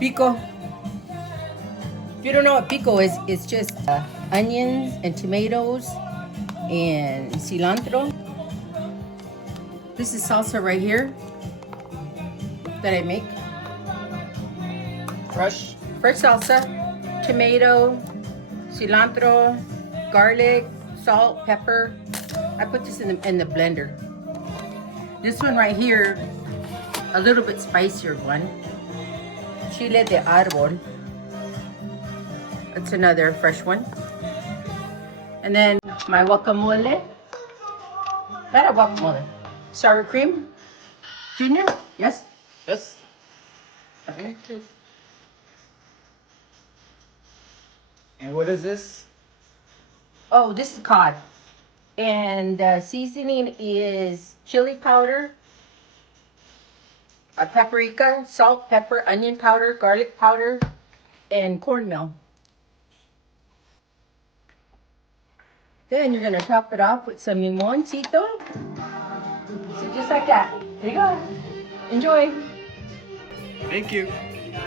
Pico. If you don't know what pico is, it's just onions and tomatoes and cilantro. This is salsa right here that I make. Fresh salsa, tomato, cilantro, garlic, salt, pepper. I put this in the blender. This one right here, a little bit spicier one. Chile de árbol. It's another fresh one. And then my guacamole. Not a guacamole. Sour cream. Junior? Yes? Yes. Okay. And what is this? Oh, this is cod. And the seasoning is chili powder, paprika, salt, pepper, onion powder, garlic powder, and cornmeal. Then you're gonna top it off with some limoncito. So just like that. There you go. Enjoy. Thank you.